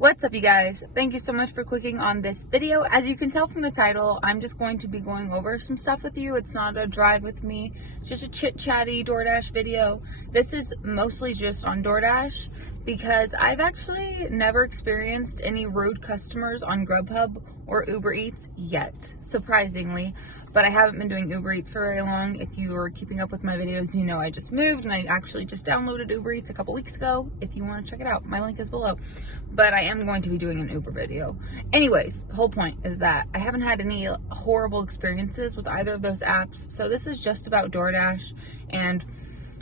What's up, you guys? Thank you so much for clicking on this video. As you can tell from the title, I'm just going to be going over some stuff with you. It's not a drive with me, it's just a chit-chatty DoorDash video. This is mostly just on DoorDash because I've actually never experienced any rude customers on Grubhub or Uber Eats yet, surprisingly. But I haven't been doing Uber Eats for very long. If you are keeping up with my videos, you know I just moved and I actually just downloaded Uber Eats a couple weeks ago. If you want to check it out, my link is below. But I am going to be doing an Uber video. Anyways, the whole point is that I haven't had any horrible experiences with either of those apps. So this is just about DoorDash and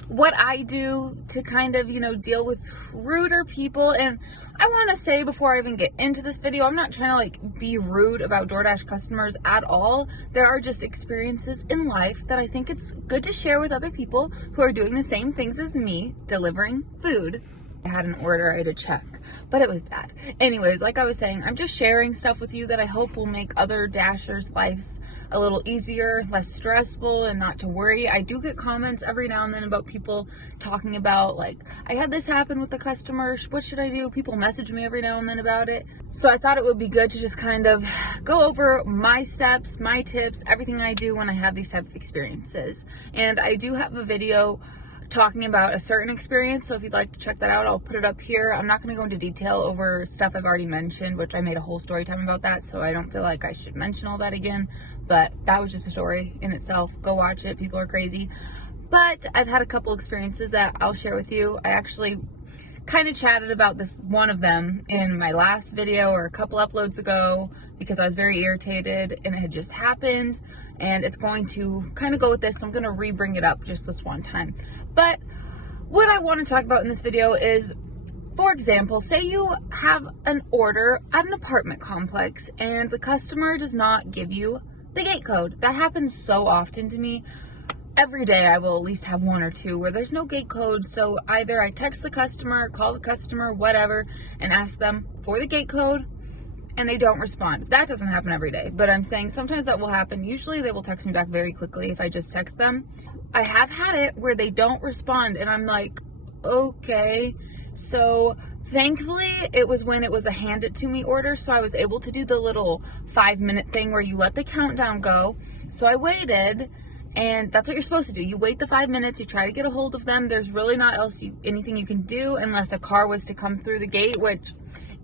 what I do to kind of, deal with ruder people. And I want to say before I even get into this video, I'm not trying to be rude about DoorDash customers at all. There are just experiences in life that I think it's good to share with other people who are doing the same things as me, delivering food. I had an order I had to check, but it was bad. Anyways, like I was saying, I'm just sharing stuff with you that I hope will make other Dashers' lives a little easier, less stressful, and not to worry. I do get comments every now and then about people talking about, I had this happen with the customer, what should I do? People message me every now and then about it. So I thought it would be good to just kind of go over my steps, my tips, everything I do when I have these type of experiences. And I do have a video talking about a certain experience, so if you'd like to check that out, I'll put it up here. I'm not going to go into detail over stuff I've already mentioned, which I made a whole story time about that, so I don't feel like I should mention all that again, but that was just a story in itself. Go watch it. People are crazy. But I've had a couple experiences that I'll share with you. I actually kind of chatted about this one of them in my last video or a couple uploads ago because I was very irritated and it had just happened, and it's going to kind of go with this, so I'm going to re-bring it up just this one time. But what I want to talk about in this video is, for example, say you have an order at an apartment complex and the customer does not give you the gate code. That happens so often to me. Every day I will at least have one or two where there's no gate code. So either I text the customer, call the customer, whatever, and ask them for the gate code, and they don't respond. That doesn't happen every day, but I'm saying sometimes that will happen. Usually they will text me back very quickly if I just text them. I have had it where they don't respond and I'm like, okay. So thankfully it was when it was a hand it to me order, so I was able to do the little 5-minute thing where you let the countdown go. So I waited, and that's what you're supposed to do. You wait the 5 minutes, you try to get a hold of them. There's really not anything you can do unless a car was to come through the gate, which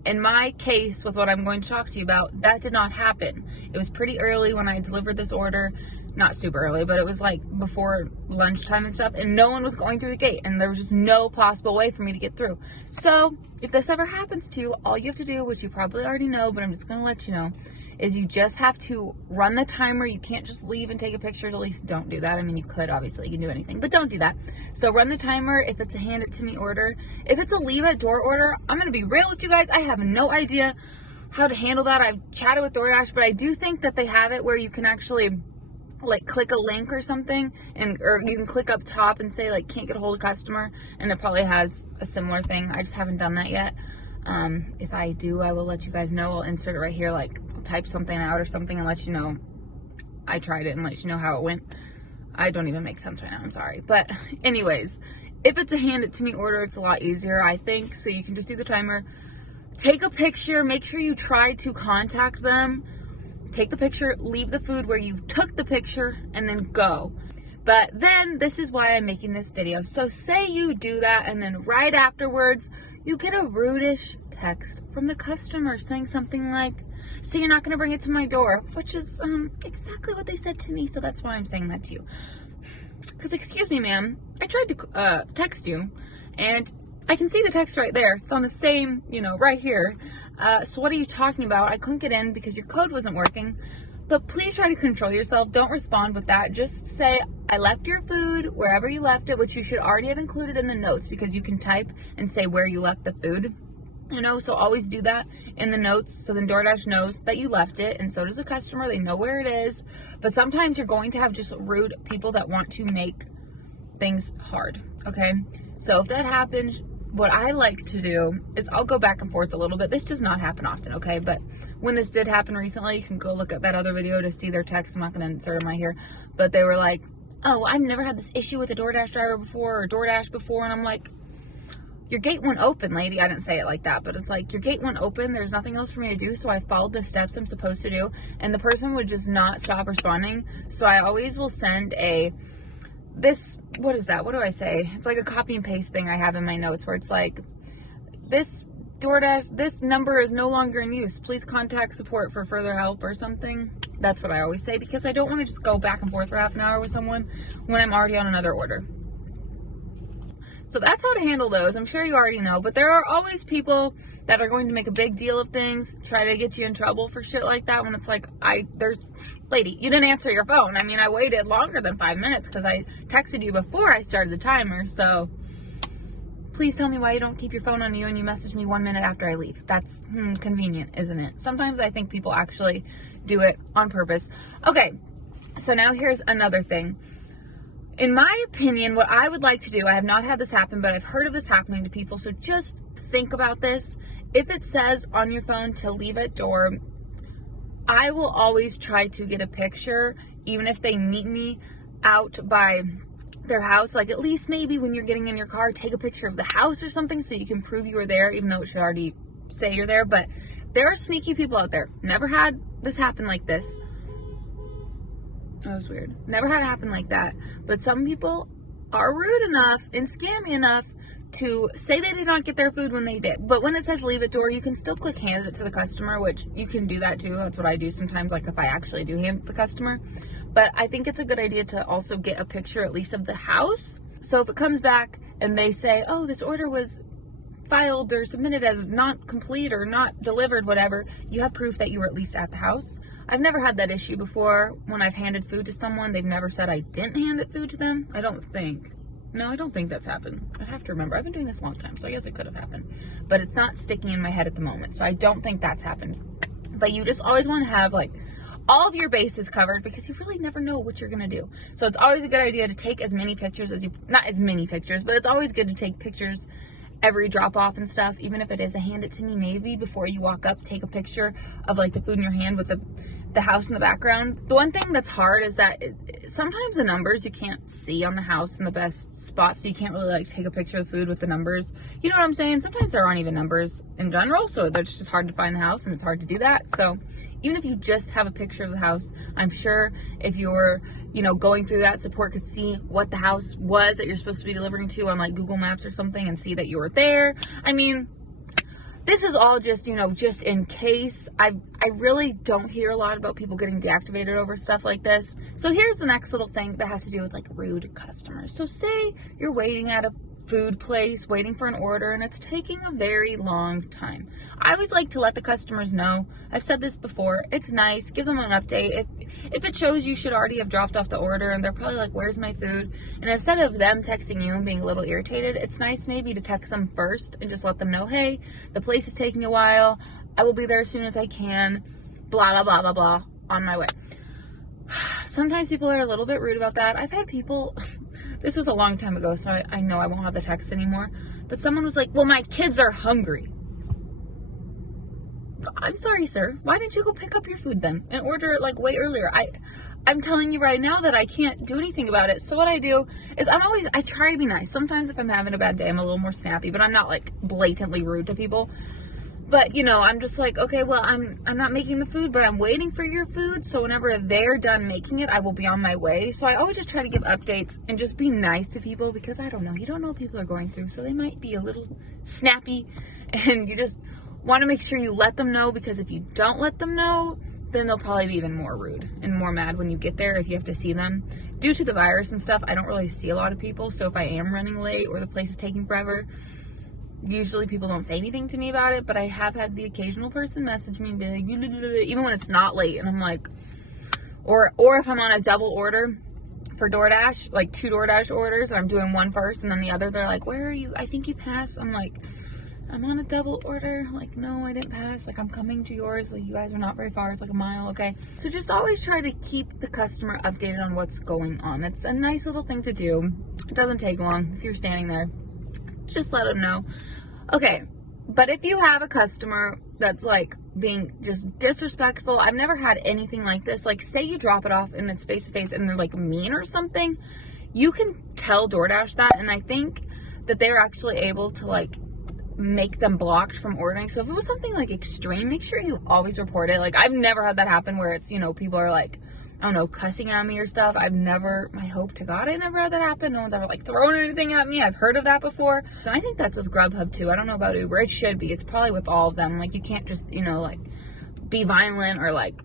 in my case with what I'm going to talk to you about, that did not happen. It was pretty early when I delivered this order. Not super early, but it was before lunchtime and stuff, and no one was going through the gate, and there was just no possible way for me to get through. So if this ever happens to you, all you have to do, which you probably already know, but I'm just going to let you know, is you just have to run the timer. You can't just leave and take a picture. At least don't do that. I mean, you could, obviously, you can do anything, but don't do that. So run the timer if it's a hand it to me order. If it's a leave at door order, I'm going to be real with you guys. I have no idea how to handle that. I've chatted with DoorDash, but I do think that they have it where you can actually click a link or something, or you can click up top and say can't get a hold of customer, and it probably has a similar thing. I just haven't done that yet. If I do, I will let you guys know. I'll insert it right here, I'll type something out or something and let you know I tried it and let you know how it went. I don't even make sense right now, I'm sorry. But anyways, if it's a hand it to me order, it's a lot easier, I think. So you can just do the timer, take a picture, make sure you try to contact them. Take the picture, leave the food where you took the picture, and then go. But then, this is why I'm making this video. So say you do that, and then right afterwards, you get a rudish text from the customer saying something like, so you're not going to bring it to my door, which is exactly what they said to me, so that's why I'm saying that to you. Because, excuse me, ma'am, I tried to text you, and I can see the text right there. It's on the same, right here. So what are you talking about? I couldn't get in because your code wasn't working. But please try to control yourself. Don't respond with that. Just say, I left your food wherever you left it, which you should already have included in the notes because you can type and say where you left the food. So always do that in the notes so then DoorDash knows that you left it, and so does the customer. They know where it is. But sometimes you're going to have just rude people that want to make things hard, okay? So if that happens, what I like to do is I'll go back and forth a little bit. This does not happen often, okay? But when this did happen recently, you can go look at that other video to see their text. I'm not going to insert them right here. But they were like, oh, I've never had this issue with a DoorDash driver before or DoorDash before. And I'm like, your gate won't open, lady. I didn't say it like that, but it's like, your gate won't open. There's nothing else for me to do. So I followed the steps I'm supposed to do, and the person would just not stop responding. So I always will send what is that? What do I say? It's like a copy and paste thing I have in my notes where it's like, this DoorDash, this number is no longer in use. Please contact support for further help or something. That's what I always say, because I don't want to just go back and forth for half an hour with someone when I'm already on another order. So that's how to handle those. I'm sure you already know, but there are always people that are going to make a big deal of things, try to get you in trouble for shit like that, when it's like, lady, you didn't answer your phone. I mean, I waited longer than 5 minutes because I texted you before I started the timer, so please tell me why you don't keep your phone on you and you message me 1 minute after I leave. That's convenient, isn't it? Sometimes I think people actually do it on purpose. Okay, so now here's another thing. In my opinion, what I would like to do, I have not had this happen, but I've heard of this happening to people, so just think about this. If it says on your phone to leave at door, I will always try to get a picture, even if they meet me out by their house. Like, at least maybe when you're getting in your car, take a picture of the house or something so you can prove you were there, even though it should already say you're there. But there are sneaky people out there. Never had this happen like this. That was weird. Never had it happen like that. But some people are rude enough and scammy enough to say they did not get their food when they did. But when it says leave at door, you can still click hand it to the customer, which you can do that too. That's what I do sometimes, like if I actually do hand it to the customer. But I think it's a good idea to also get a picture at least of the house. So if it comes back and they say, oh, this order was filed or submitted as not complete or not delivered, whatever, you have proof that you were at least at the house. I've never had that issue before. When I've handed food to someone, they've never said I didn't hand it food to them. I don't think. No, I don't think that's happened. I have to remember. I've been doing this a long time, so I guess it could have happened. But it's not sticking in my head at the moment, so I don't think that's happened. But you just always want to have, like, all of your bases covered, because you really never know what you're going to do. So it's always a good idea to take as many pictures as you... Not as many pictures, but it's always good to take pictures every drop off and stuff, even if it is a hand it to me maybe before you walk up, take a picture of like the food in your hand with the house in the background. The one thing that's hard is that sometimes the numbers you can't see on the house in the best spot, so you can't really like take a picture of the food with the numbers. You know what I'm saying? Sometimes there aren't even numbers in general, so it's just hard to find the house and it's hard to do that. So even if you just have a picture of the house, I'm sure if you're, going through that, support could see what the house was that you're supposed to be delivering to on like Google Maps or something and see that you were there. I mean, this is all just, just in case. I really don't hear a lot about people getting deactivated over stuff like this. So here's the next little thing that has to do with like rude customers. So say you're waiting at a food place, waiting for an order, and it's taking a very long time. I always like to let the customers know. I've said this before. It's nice. Give them an update. If it shows you should already have dropped off the order and they're probably like, where's my food? And instead of them texting you and being a little irritated, it's nice maybe to text them first and just let them know, hey, the place is taking a while. I will be there as soon as I can. Blah, blah, blah, blah, blah. On my way. Sometimes people are a little bit rude about that. I've had people... This was a long time ago, so I know I won't have the text anymore. But someone was like, well, my kids are hungry. I'm sorry, sir. Why didn't you go pick up your food then and order it like way earlier? I'm telling you right now that I can't do anything about it. So what I do is I try to be nice. Sometimes if I'm having a bad day, I'm a little more snappy, but I'm not like blatantly rude to people. But, I'm just like, okay, well, I'm not making the food, but I'm waiting for your food. So whenever they're done making it, I will be on my way. So I always just try to give updates and just be nice to people, because I don't know. You don't know what people are going through. So they might be a little snappy, and you just want to make sure you let them know, because if you don't let them know, then they'll probably be even more rude and more mad when you get there if you have to see them. Due to the virus and stuff, I don't really see a lot of people. So if I am running late or the place is taking forever, usually people don't say anything to me about it, but I have had the occasional person message me and be like, even when it's not late, and I'm like, or if I'm on a double order for DoorDash, like 2 DoorDash orders, and I'm doing one first and then the other, they're like, where are you? I think you passed. I'm like, I'm on a double order. Like, no, I didn't pass. Like, I'm coming to yours. Like, you guys are not very far. It's like a mile. Okay. So just always try to keep the customer updated on what's going on. It's a nice little thing to do. It doesn't take long. If you're standing there, just let them know. Okay, but if you have a customer that's like being just disrespectful, I've never had anything like this. Like, say you drop it off and it's face to face and they're like mean or something, you can tell DoorDash that. And I think that they're actually able to like make them blocked from ordering. So if it was something like extreme, make sure you always report it. Like, I've never had that happen where it's, you know, people are like, I don't know, cussing at me or stuff. I hope to God I never had that happen. No one's ever like thrown anything at me. I've heard of that before. And I think that's with Grubhub too. I don't know about Uber. It should be. It's probably with all of them. Like, you can't just, you know, like be violent or like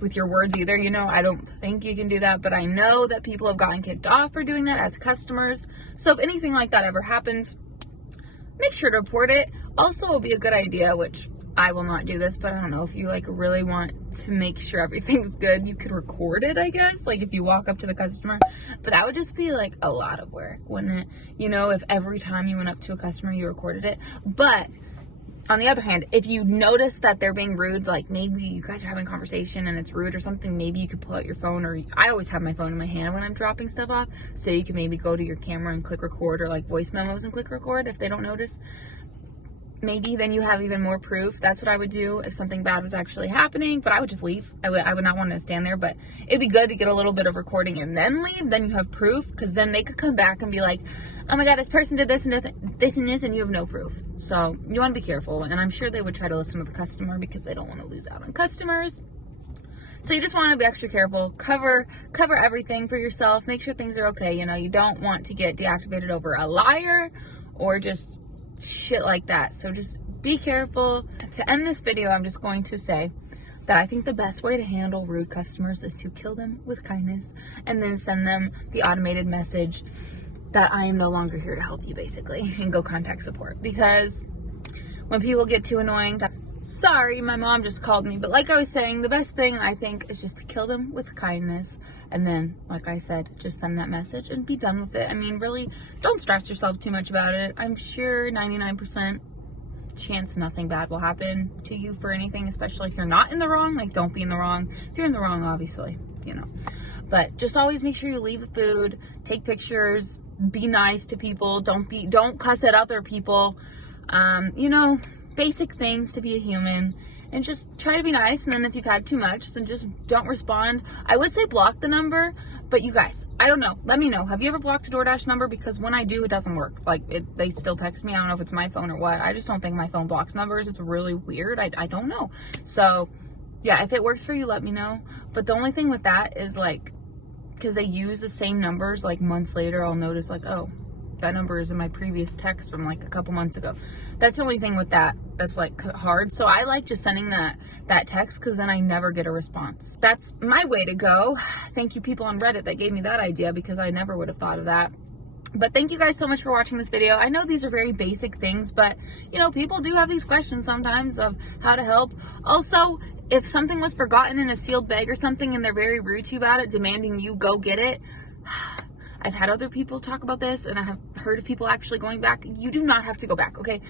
with your words either, you know. I don't think you can do that, but I know that people have gotten kicked off for doing that as customers. So if anything like that ever happens, make sure to report it. Also, it'll be a good idea, which I will not do this, but I don't know, if you like really want to make sure everything's good, you could record it, I guess, like if you walk up to the customer. But that would just be like a lot of work, wouldn't it? You know, if every time you went up to a customer you recorded it. But on the other hand, if you notice that they're being rude, like maybe you guys are having a conversation and it's rude or something, maybe you could pull out your phone, or I always have my phone in my hand when I'm dropping stuff off, so you can maybe go to your camera and click record, or like voice memos and click record if they don't notice. Maybe then you have even more proof. That's what I would do if something bad was actually happening, but I would just leave. I would not want to stand there, but it'd be good to get a little bit of recording and then leave. Then you have proof, because then they could come back and be like, oh my God, this person did this and this, and you have no proof. So you want to be careful, and I'm sure they would try to listen to the customer because they don't want to lose out on customers. So you just want to be extra careful. Cover everything for yourself. Make sure things are okay. You know, you don't want to get deactivated over a liar or just shit like that. So just be careful. To end this video, I'm just going to say that I think the best way to handle rude customers is to kill them with kindness and then send them the automated message that I am no longer here to help you, basically, and go contact support. Because when people get too annoying, sorry, my mom just called me, but like I was saying, the best thing I think is just to kill them with kindness, and then, like I said, just send that message and be done with it. I mean, really, don't stress yourself too much about it. I'm sure 99% chance nothing bad will happen to you for anything, especially if you're not in the wrong. Like, don't be in the wrong. If you're in the wrong, obviously, you know. But just always make sure you leave the food, take pictures, be nice to people, don't cuss at other people. You know, basic things to be a human, and just try to be nice. And then if you've had too much, then just don't respond. I would say block the number, but you guys, I don't know, let me know, have you ever blocked a DoorDash number? Because when I do, it doesn't work. Like, they still text me. I don't know if it's my phone or what. I just don't think my phone blocks numbers. It's really weird. I don't know. So yeah, if it works for you, let me know. But the only thing with that is, like, because they use the same numbers, like months later, I'll notice like, oh, that number is in my previous text from like a couple months ago. That's the only thing with that that's like hard. So I like just sending that text, because then I never get a response. That's my way to go. Thank you people on Reddit that gave me that idea, because I never would have thought of that. But thank you guys so much for watching this video. I know these are very basic things, but you know, people do have these questions sometimes of how to help. Also, if something was forgotten in a sealed bag or something and they're very rude to you about it, demanding you go get it, I've had other people talk about this, and I have heard of people actually going back. You do not have to go back, okay?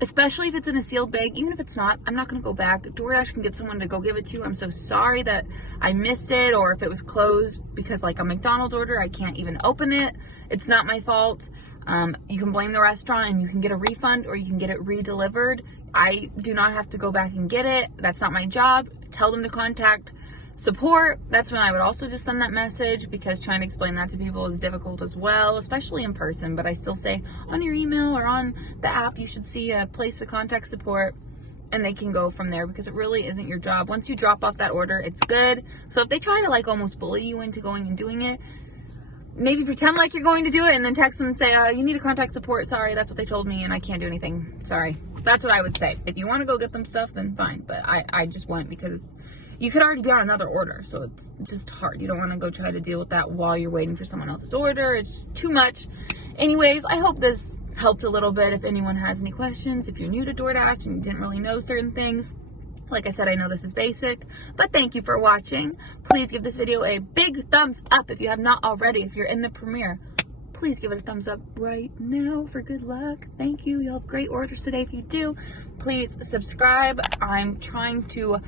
Especially if it's in a sealed bag. Even if it's not, I'm not going to go back. DoorDash can get someone to go give it to you. I'm so sorry that I missed it, or if it was closed because like a McDonald's order, I can't even open it. It's not my fault. You can blame the restaurant and you can get a refund, or you can get it re-delivered. I do not have to go back and get it. That's not my job. Tell them to contact support. That's when I would also just send that message, because trying to explain that to people is difficult as well, especially in person. But I still say on your email or on the app, you should see a place to contact support, and they can go from there, because it really isn't your job. Once you drop off that order, it's good. So if they try to like almost bully you into going and doing it, maybe pretend like you're going to do it and then text them and say, you need to contact support. Sorry, that's what they told me and I can't do anything. Sorry. That's what I would say. If you want to go get them stuff, then fine. But I just went because you could already be on another order. So it's just hard. You don't want to go try to deal with that while you're waiting for someone else's order. It's too much. Anyways, I hope this helped a little bit. If anyone has any questions, if you're new to DoorDash and you didn't really know certain things, like I said, I know this is basic, but thank you for watching. Please give this video a big thumbs up if you have not already. If you're in the premiere, please give it a thumbs up right now for good luck. Thank you. You'll have great orders today if you do. Please subscribe. I'm trying to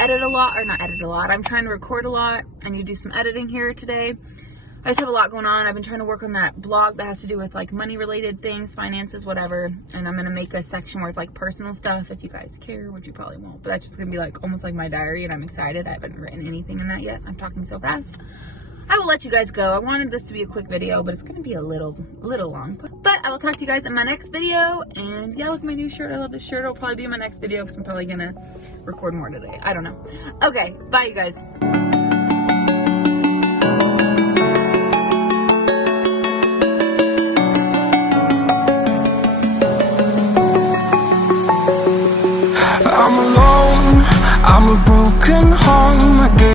edit a lot, or not edit a lot. I'm trying to record a lot. I need to do some editing here today. I just have a lot going on. I've been trying to work on that blog that has to do with like money related things, finances, whatever. And I'm going to make a section where it's like personal stuff if you guys care, which you probably won't. But that's just going to be like almost like my diary, and I'm excited. I haven't written anything in that yet. I'm talking so fast. I will let you guys go. I wanted this to be a quick video, but it's going to be a little long. But I will talk to you guys in my next video. And yeah, look at my new shirt. I love this shirt. It'll probably be in my next video because I'm probably going to record more today. I don't know. Okay, bye you guys. I'm alone, I'm a broken home.